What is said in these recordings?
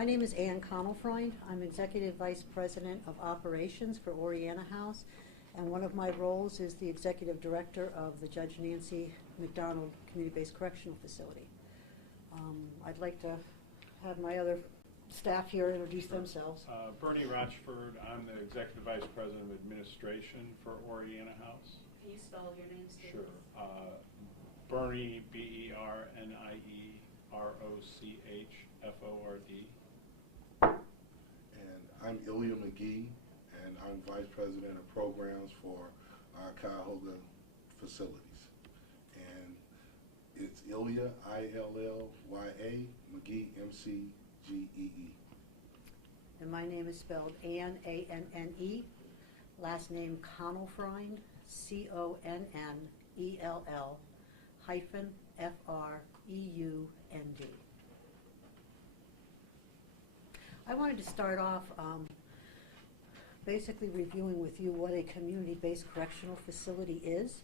My name is Ann Connell-Freund. I'm Executive Vice President of Operations for Oriana House, and one of my roles is the Executive Director of the Judge Nancy McDonnell Community-Based Correctional Facility. I'd like to have my other staff here introduce themselves. Bernie Rochford. I'm the Executive Vice President of Administration for Oriana House. Can you spell your name, Steve? Sure. Bernie, B-E-R-N-I-E-R-O-C-H-F-O-R-D. And I'm Ilya McGee, and I'm Vice President of Programs for our Cuyahoga facilities. And it's Ilya, I-L-L-Y-A, McGee, M-C-G-E-E. And my name is spelled Ann, A-N-N-E, last name Connell-Freund, C-O-N-N-E-L-L hyphen F-R-E-U-N-D. I wanted to start off basically reviewing with you what a community-based correctional facility is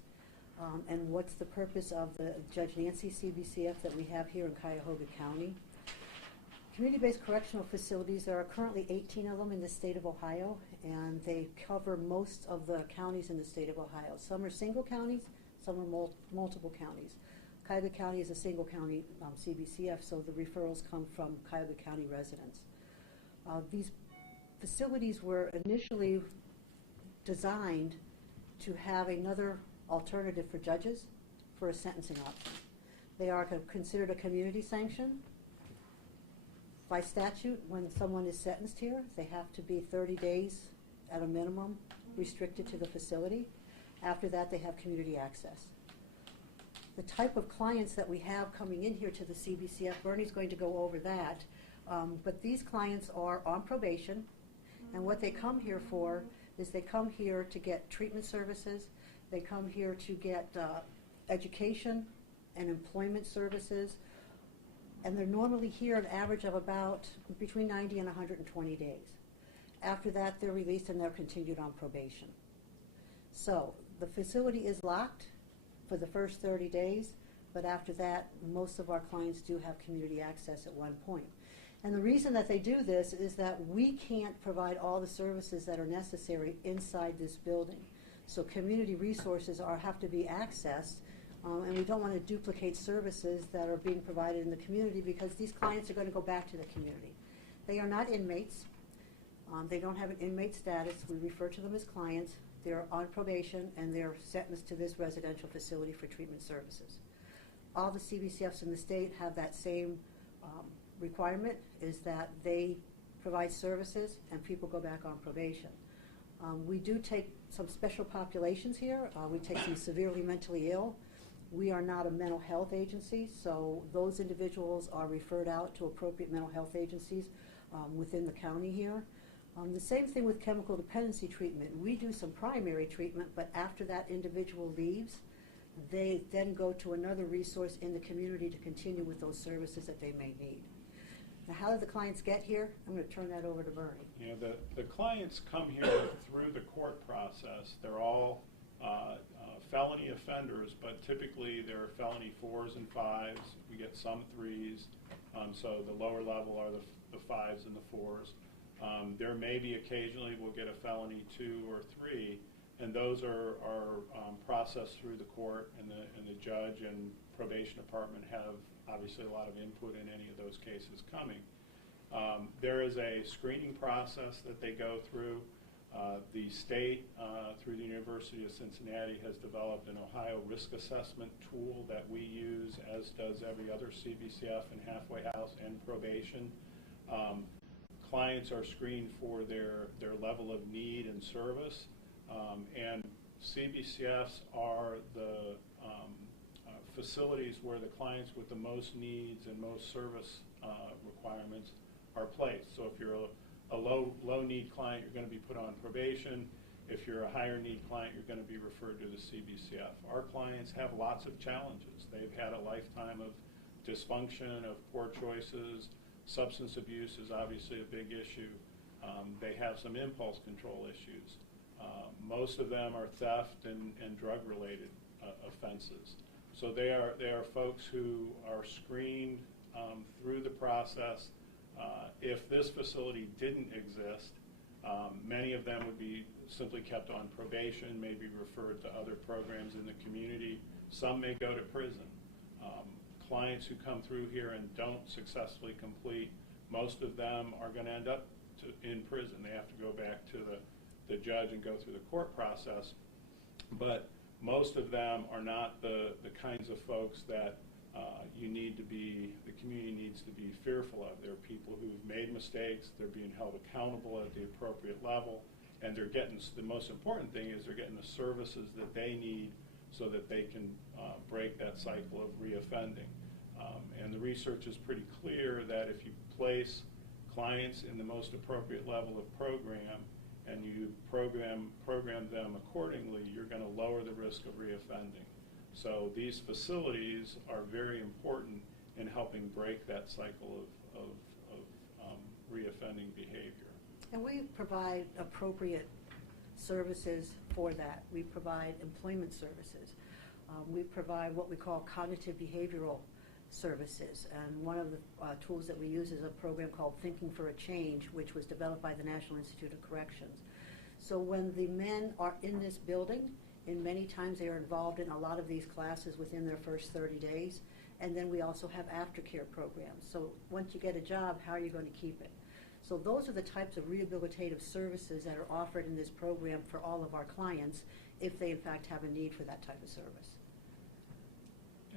and what's the purpose of the Judge Nancy CBCF that we have here in Cuyahoga County. Community-based correctional facilities, there are currently 18 of them in the state of Ohio, and they cover most of the counties in the state of Ohio. Some are single counties, some are multiple counties. Cuyahoga County is a single county CBCF, so the referrals come from Cuyahoga County residents. These facilities were initially designed to have another alternative for judges for a sentencing option. They are considered a community sanction. By statute, when someone is sentenced here, they have to be 30 days at a minimum restricted to the facility. After that, they have community access. The type of clients that we have coming in here to the CBCF, Bernie's going to go over that, but these clients are on probation, and what they come here for is they come here to get treatment services, they come here to get education and employment services, and they're normally here an average of about between 90 and 120 days. After that, they're released and they're continued on probation. So the facility is locked for the first 30 days, but after that, most of our clients do have community access at one point. And the reason that they do this is that we can't provide all the services that are necessary inside this building. So community resources have to be accessed, and we don't want to duplicate services that are being provided in the community because these clients are going to go back to the community. They are not inmates. They don't have an inmate status. We refer to them as clients. They're on probation, and they're sentenced to this residential facility for treatment services. All the CBCFs in the state have that same requirement, is that they provide services and people go back on probation. We do take some special populations here. We take some severely mentally ill. We are not a mental health agency, so those individuals are referred out to appropriate mental health agencies within the county here. The same thing with chemical dependency treatment. We do some primary treatment, but after that individual leaves, they then go to another resource in the community to continue with those services that they may need. Now, how did the clients get here? I'm going to turn that over to Bernie. You know, the clients come here through the court process. They're all felony offenders, but typically they're felony 4s and 5s. We get some 3s, so the lower level are the 5s and the 4s. There may be occasionally we'll get a felony 2 or 3, and those are processed through the court, and the judge and probation department have obviously a lot of input in any of those cases coming. There is a screening process that they go through. The state, through the University of Cincinnati, has developed an Ohio risk assessment tool that we use, as does every other CBCF and halfway house and probation. Clients are screened for their level of need and service, and CBCFs are the facilities where the clients with the most needs and most service requirements are placed. So if you're a low need client, you're going to be put on probation. If you're a higher need client, you're going to be referred to the CBCF. Our clients have lots of challenges. They've had a lifetime of dysfunction, of poor choices. Substance abuse is obviously a big issue. They have some impulse control issues. Most of them are theft and drug-related offenses. So they are folks who are screened through the process. If this facility didn't exist, many of them would be simply kept on probation, maybe referred to other programs in the community. Some may go to prison. Clients who come through here and don't successfully complete, most of them are going to end up in prison. They have to go back to the judge and go through the court process. But most of them are not the kinds of folks that the community needs to be fearful of. They're people who've made mistakes, they're being held accountable at the appropriate level, and they're getting, the most important thing is they're getting the services that they need so that they can break that cycle of reoffending. And the research is pretty clear that if you place clients in the most appropriate level of program and you program them accordingly, you're going to lower the risk of reoffending. So these facilities are very important in helping break that cycle of reoffending behavior. And we provide appropriate services for that. We provide employment services. We provide what we call cognitive behavioral services. And one of the tools that we use is a program called Thinking for a Change, which was developed by the National Institute of Corrections. So when the men are in this building, and many times they are involved in a lot of these classes within their first 30 days. And then we also have aftercare programs. So once you get a job, how are you going to keep it? So those are the types of rehabilitative services that are offered in this program for all of our clients if they in fact have a need for that type of service.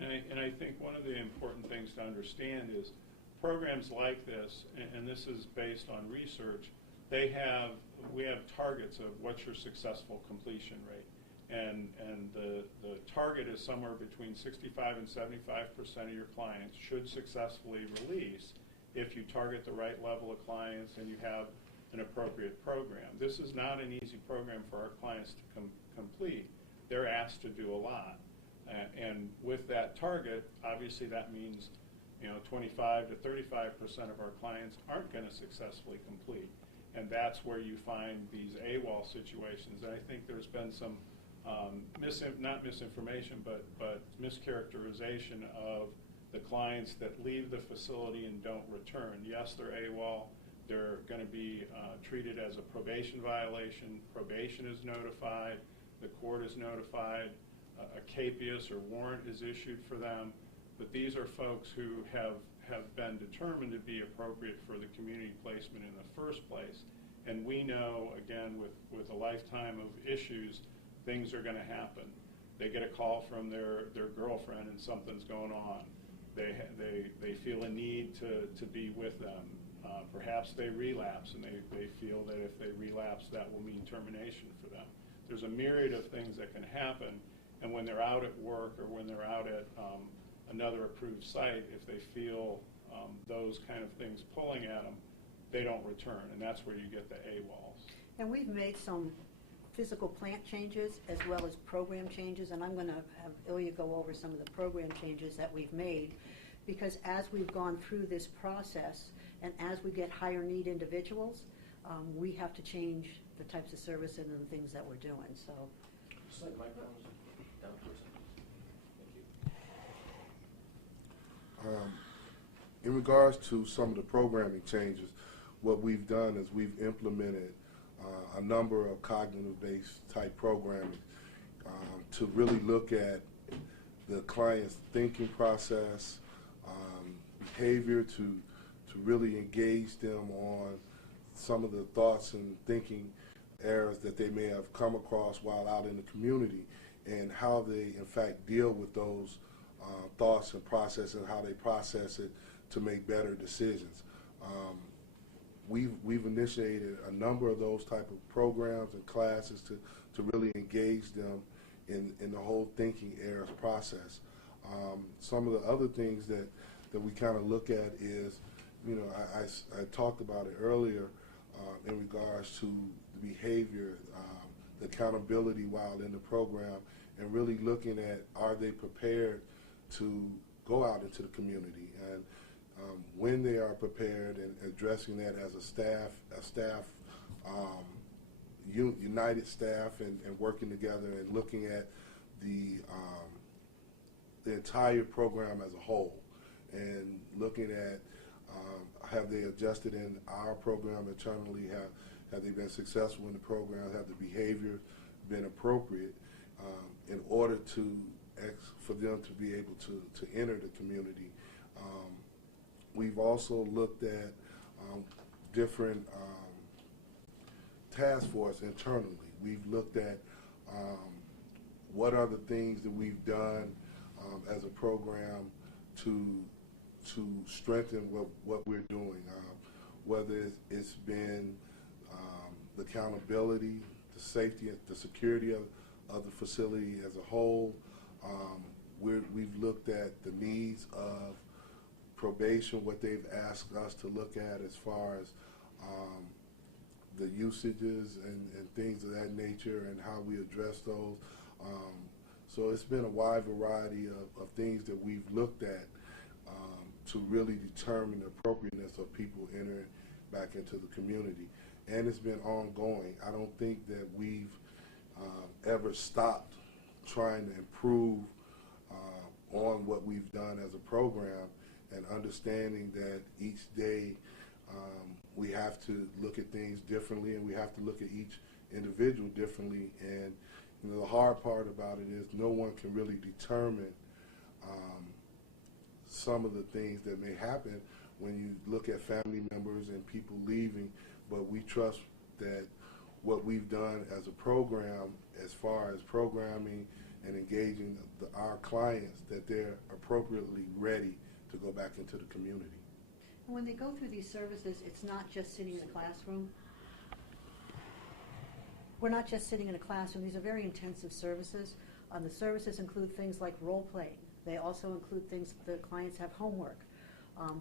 And I think one of the important things to understand is programs like this, and this is based on research, we have targets of what's your successful completion rate. And the target is somewhere between 65 and 75% of your clients should successfully release if you target the right level of clients and you have an appropriate program. This is not an easy program for our clients to complete. They're asked to do a lot. And with that target, obviously that means 25 to 35% of our clients aren't going to successfully complete. And that's where you find these AWOL situations. And I think there's been some not misinformation, but mischaracterization of the clients that leave the facility and don't return. Yes, they're AWOL. They're going to be treated as a probation violation. Probation is notified. The court is notified. A capias or warrant is issued for them. But these are folks who have been determined to be appropriate for the community placement in the first place. And we know, again, with a lifetime of issues, things are going to happen. They get a call from their girlfriend and something's going on. They feel a need to be with them. Perhaps they relapse and they feel that if they relapse that will mean termination for them. There's a myriad of things that can happen, and when they're out at work or when they're out at another approved site, if they feel those kind of things pulling at them, they don't return, and that's where you get the AWOLs. And we've made some physical plant changes as well as program changes, and I'm going to have Ilya go over some of the program changes that we've made, because as we've gone through this process and as we get higher need individuals, we have to change the types of services and the things that we're doing. So, Slide microphones down for a second. Thank you. In regards to some of the programming changes, what we've done is we've implemented a number of cognitive-based type programming to really look at the client's thinking process, behavior, to really engage them on some of the thoughts and thinking errors that they may have come across while out in the community, and how they in fact deal with those thoughts and process, and how they process it to make better decisions. We've initiated a number of those type of programs and classes to really engage them in the whole thinking errors process. Some of the other things that we kind of look at is, I talked about it earlier in regards to the behavior, the accountability while in the program, and really looking at, are they prepared to go out into the community, and when they are prepared, and addressing that as a staff, united staff, and working together and looking at the entire program as a whole, and looking at Have they adjusted in our program internally? Have they been successful in the program? Have the behavior been appropriate in order for them to be able to enter the community? We've also looked at different task force internally. We've looked at what are the things that we've done as a program to strengthen what we're doing, whether it's been the accountability, the safety, the security of the facility as a whole. We've looked at the needs of probation, what they've asked us to look at as far as the usages and things of that nature and how we address those. So it's been a wide variety of things that we've looked at to really determine the appropriateness of people entering back into the community. And it's been ongoing. I don't think that we've ever stopped trying to improve on what we've done as a program, and understanding that each day we have to look at things differently, and we have to look at each individual differently. And you know, the hard part about it is no one can really determine some of the things that may happen when you look at family members and people leaving, but we trust that what we've done as a program, as far as programming and engaging our clients, that they're appropriately ready to go back into the community. And when they go through these services, it's not just sitting in a classroom. We're not just sitting in a classroom. These are very intensive services. The services include things like role playing. They also include things, the clients have homework.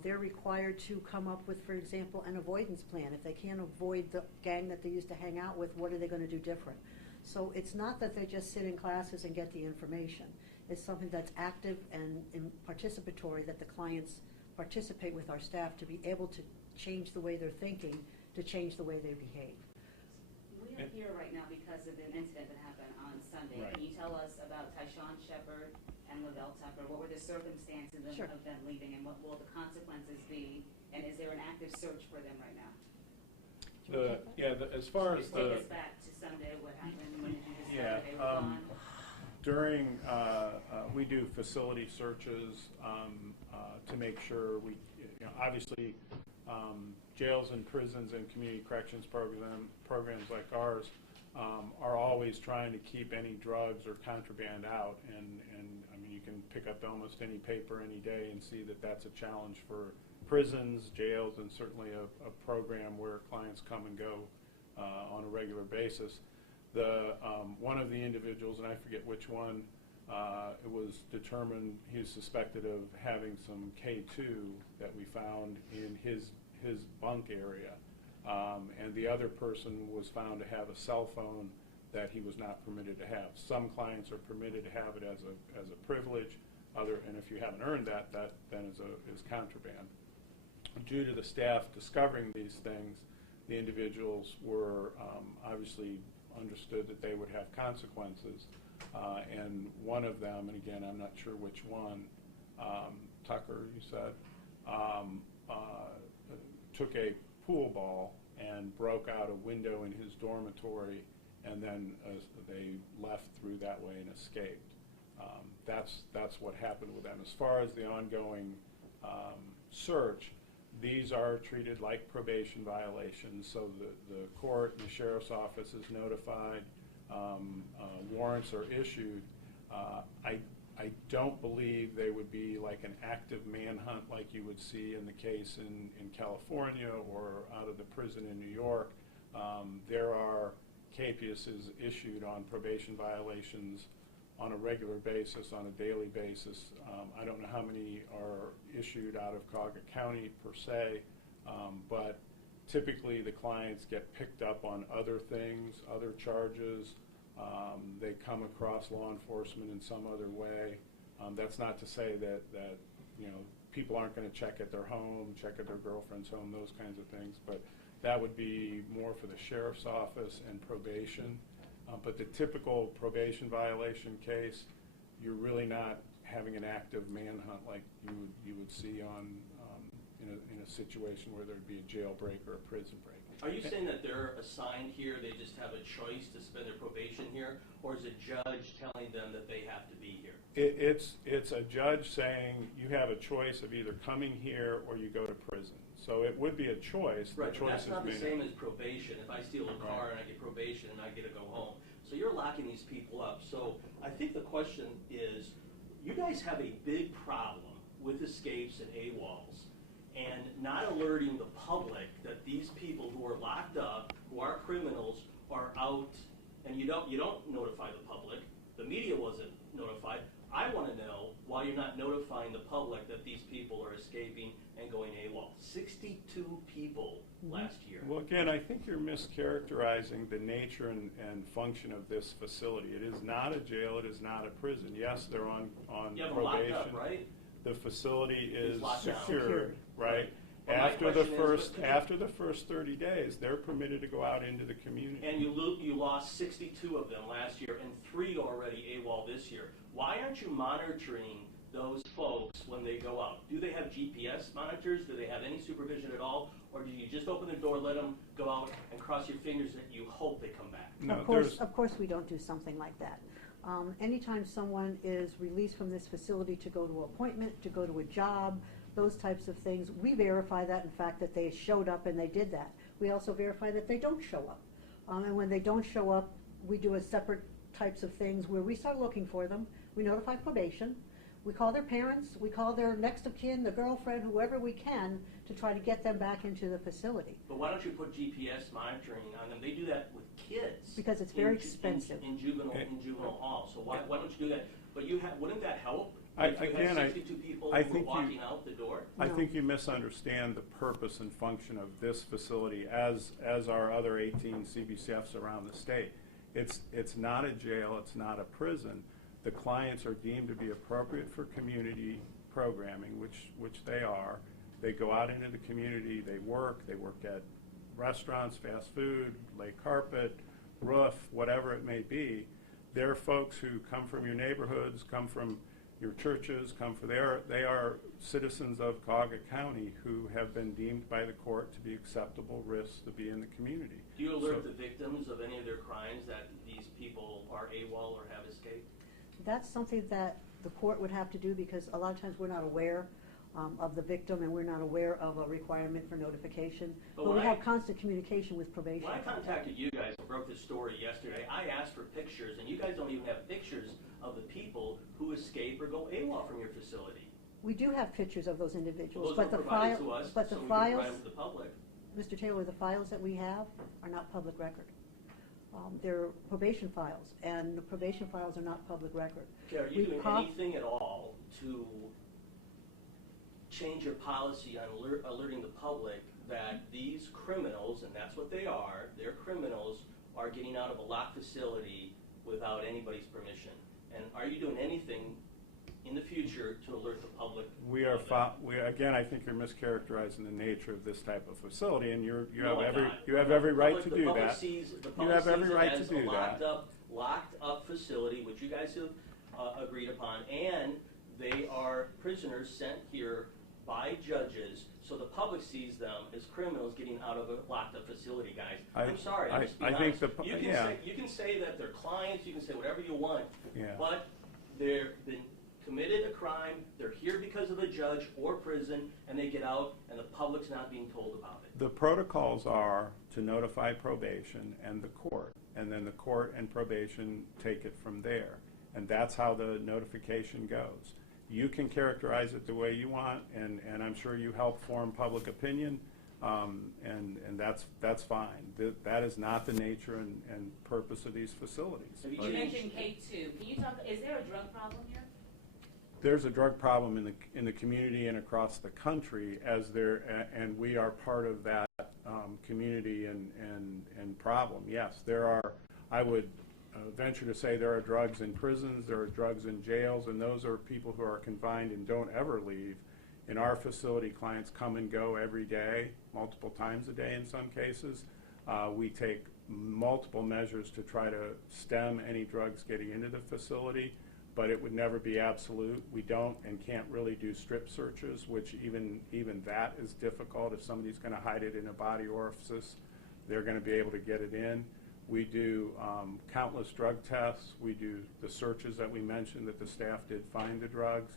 They're required to come up with, for example, an avoidance plan. If they can't avoid the gang that they used to hang out with, what are they going to do different? So it's not that they just sit in classes and get the information. It's something that's active and participatory, that the clients participate with our staff to be able to change the way they're thinking, to change the way they behave. We are here right now because of an incident that happened on Sunday. Right. Can you tell us about Tyshawn Shepard and Lavelle Tucker? What were the circumstances Sure. of them leaving, and what will the consequences be? And is there an active search for them right now? As far as Just the take us back to Sunday. What happened? When did you discover Yeah, they were gone? during we do facility searches to make sure we, obviously, jails and prisons and community corrections programs like ours are always trying to keep any drugs or contraband out, and I mean, you can pick up almost any paper any day and see that that's a challenge for prisons, jails, and certainly a program where clients come and go on a regular basis. One of the individuals, and I forget which one, it was determined he was suspected of having some K2 that we found in his bunk area, and the other person was found to have a cell phone that he was not permitted to have. Some clients are permitted to have it as a privilege, and if you haven't earned that then is contraband. Due to the staff discovering these things, the individuals were obviously understood that they would have consequences, and one of them, and again I'm not sure which one, Tucker, you said, took a pool ball and broke out a window in his dormitory, and then they left through that way and escaped. That's what happened with them. As far as the ongoing search, these are treated like probation violations, so the court and the sheriff's office is notified, warrants are issued. I don't believe they would be like an active manhunt like you would see in the case in California or out of the prison in New York. There are capiases issued on probation violations on a regular basis, on a daily basis. I don't know how many are issued out of Cuyahoga County per se, but typically the clients get picked up on other things, other charges. They come across law enforcement in some other way. That's not to say that people aren't going to check at their home, check at their girlfriend's home, those kinds of things, but that would be more for the sheriff's office and probation. But the typical probation violation case, you're really not having an active manhunt like you would see on in a situation where there'd be a jailbreak or a prison break. Are you saying that they're assigned here, they just have a choice to spend their probation here, or is a judge telling them that they have to be here? It's a judge saying you have a choice of either coming here or you go to prison. So it would be a choice. Right, The but choice that's is not the made. same as probation. If I steal a car and I get probation and I get to go home. So you're locking these people up. So I think the question is, you guys have a big problem with escapes and AWOLs and not alerting the public that these people who are locked up, who are criminals, are out, and you don't notify the public. The media wasn't notified. I want to know why you're not notifying the public that these people are escaping and going AWOL. 62 people last year. Well, again, I think you're mischaracterizing the nature and function of this facility. It is not a jail. It is not a prison. Yes, they're on You have them locked probation. up, right? The facility It's is locked down. secured, right? But my After the question is, after the first 30 days, they're permitted to go out into the community. And you lost 62 of them last year and 3 already AWOL this year. Why aren't you monitoring those folks when they go out? Do they have GPS monitors? Do they have any supervision at all? Or do you just open the door, let them go out, and cross your fingers that you hope they come back? No, Of course we don't do something like that. Anytime someone is released from this facility to go to an appointment, to go to a job, those types of things, we verify that, in fact, that they showed up and they did that. We also verify that they don't show up. And when they don't show up, we do a separate types of things where we start looking for them. We notify probation. We call their parents. We call their next of kin, the girlfriend, whoever we can, to try to get them back into the facility. But why don't you put GPS monitoring on them? They do that with kids. Because it's very in expensive. In juvenile hall. So why don't you do that? But wouldn't that help? I- If you again, had I- 62 people I who were think you- walking out the door? I No. think you misunderstand the purpose and function of this facility as our other 18 CBCFs around the state. It's not a jail, it's not a prison. The clients are deemed to be appropriate for community programming, which they are. They go out into the community, they work at restaurants, fast food, lay carpet, roof, whatever it may be. They're folks who come from your neighborhoods, come from your churches, they are citizens of Cuyahoga County who have been deemed by the court to be acceptable risks to be in the community. Do you alert So- the victims of any of their crimes that these people are AWOL or have escaped? That's something that the court would have to do, because a lot of times we're not aware of the victim, and we're not aware of a requirement for notification. But But we when have I- constant communication with probation. When I contacted you guys and broke this story yesterday, I asked for pictures, and you guys don't even have pictures of the people who escape or go AWOL from your facility. We do have pictures of those individuals, Those but were the provided file, to us, but the so we can provide files, them to the public. Mr. Taylor, the files that we have are not public record. They're probation files, and the probation files are not public record. Okay, are you We doing prob- anything at all to change your policy on alerting the public that these criminals, and that's what they are, they're criminals, are getting out of a locked facility without anybody's permission? And are you doing anything in the future to alert the public? of that? Again, I think you're mischaracterizing the nature of this type of facility, and you No, have I'm not. you have every right to The do public that. sees- the You public have every sees it right to as do a that. locked up facility, which you guys have agreed upon, and they are prisoners sent here by judges, so the public sees them as criminals getting out of a locked up facility, guys. I'm sorry, I'm just being I think honest. You can say that they're clients, you can say whatever you want, Yeah. but they've been committed a crime, they're here because of a judge or prison, and they get out, and the public's not being told about it. The protocols are to notify probation and the court, and then the court and probation take it from there. And that's how the notification goes. You can characterize it the way you want, and I'm sure you help form public opinion, and that's fine. That is not the nature and purpose of these facilities. Have you You changed- mentioned K2. Can you talk, is there a drug problem here? There's a drug problem in the community and across the country, and we are part of that community and problem. Yes, there are. I would venture to say there are drugs in prisons, there are drugs in jails, and those are people who are confined and don't ever leave. In our facility, clients come and go every day, multiple times a day in some cases. We take multiple measures to try to stem any drugs getting into the facility. but it would never be absolute. We don't and can't really do strip searches, which even that is difficult. If somebody's going to hide it in a body orifice, they're going to be able to get it in. We do countless drug tests. We do the searches that we mentioned that the staff did find the drugs.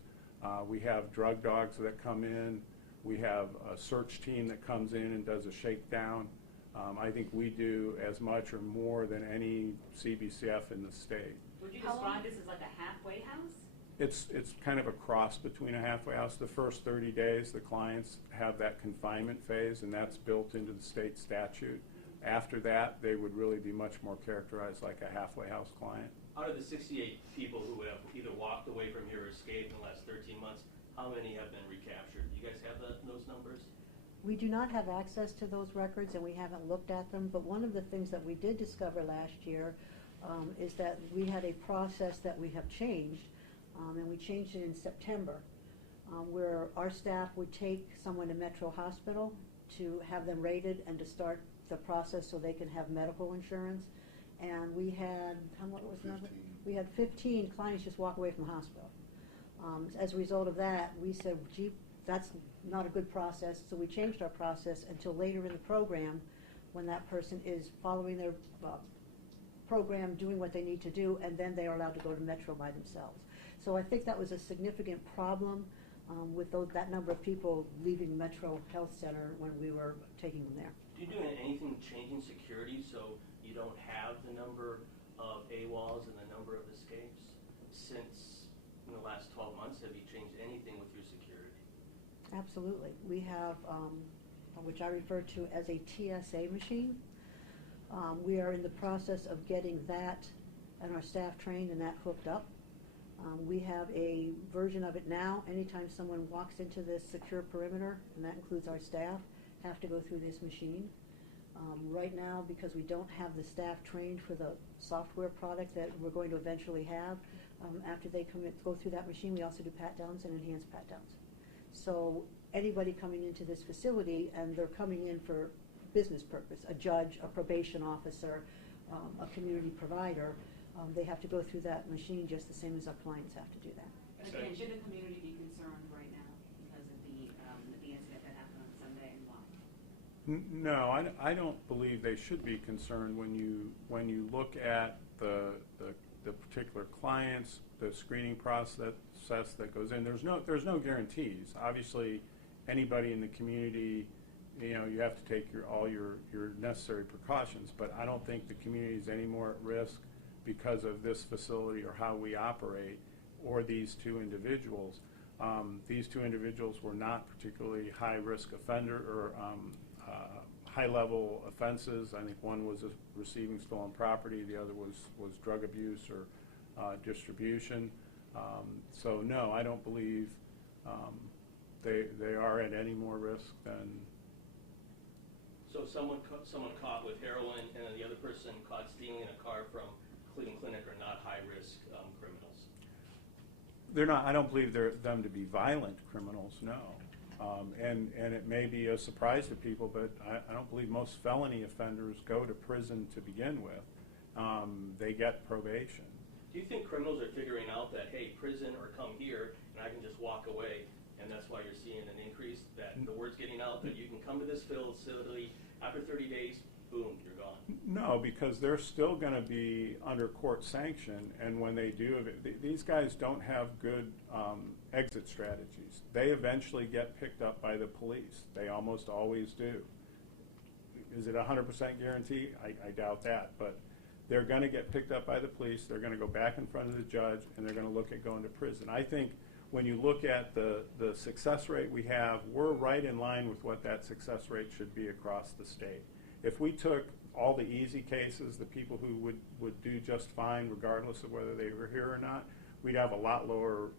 We have drug dogs that come in. We have a search team that comes in and does a shakedown. I think we do as much or more than any CBCF in the state. Would you describe this as like a halfway house? It's kind of a cross between a halfway house. The first 30 days, the clients have that confinement phase, and that's built into the state statute. After that, they would really be much more characterized like a halfway house client. Out of the 68 people who have either walked away from here or escaped in the last 13 months, how many have been recaptured? Do you guys have those numbers? We do not have access to those records, and we haven't looked at them, but one of the things that we did discover last year is that we had a process that we have changed, and we changed it in September, where our staff would take someone to Metro Hospital to have them rated and to start the process so they can have medical insurance. And we had, what was the number? We had 15 clients just walk away from the hospital. As a result of that, we said, gee, that's not a good process, so we changed our process until later in the program when that person is following their program, doing what they need to do, and then they are allowed to go to Metro by themselves. So I think that was a significant problem with that number of people leaving Metro Health Center when we were taking them there. Do you do anything changing security so you don't have the number of AWOLs and the number of escapes? Since in the last 12 months, have you changed anything with your security? Absolutely. We have, which I refer to as a TSA machine. We are in the process of getting that and our staff trained and that hooked up. We have a version of it now. Anytime someone walks into this secure perimeter, and that includes our staff, have to go through this machine. Right now, because we don't have the staff trained for the software product that we're going to eventually have, after they go through that machine, we also do pat-downs and enhanced pat-downs. So anybody coming into this facility, and they're coming in for business purpose, a judge, a probation officer, a community provider, they have to go through that machine just the same as our clients have to do that. But again, should the community be concerned right now because of the incident that happened on Sunday, and why? No, I don't believe they should be concerned when you look at the particular clients, the screening process that goes in. There's no guarantees. Obviously, anybody in the community, you have to take all your necessary precautions. But I don't think the community is any more at risk because of this facility or how we operate, or these two individuals. These two individuals were not particularly high-risk offender or high-level offenses. I think one was receiving stolen property, the other was drug abuse or distribution. So no, I don't believe they are at any more risk than. So someone caught with heroin and then the other person caught stealing a car from Cleveland Clinic are not high-risk criminals? They're not. I don't believe them to be violent criminals, no. And it may be a surprise to people, but I don't believe most felony offenders go to prison to begin with. They get probation. Do you think criminals are figuring out that, hey, prison or come here, and I can just walk away, and that's why you're seeing an increase, that the word's getting out that you can come to this facility, after 30 days, boom, you're gone? No, because they're still going to be under court sanction, and when they do, these guys don't have good exit strategies. They eventually get picked up by the police. They almost always do. Is it a 100% guarantee? I doubt that, but they're going to get picked up by the police. They're going to go back in front of the judge, and they're going to look at going to prison. I think when you look at the success rate we have, we're right in line with what that success rate should be across the state. If we took all the easy cases, the people who would do just fine regardless of whether they were here or not, we'd have a lot lower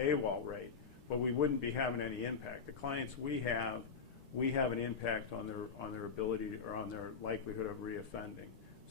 AWOL rate, but we wouldn't be having any impact. The clients we have an impact on their ability or on their likelihood of reoffending.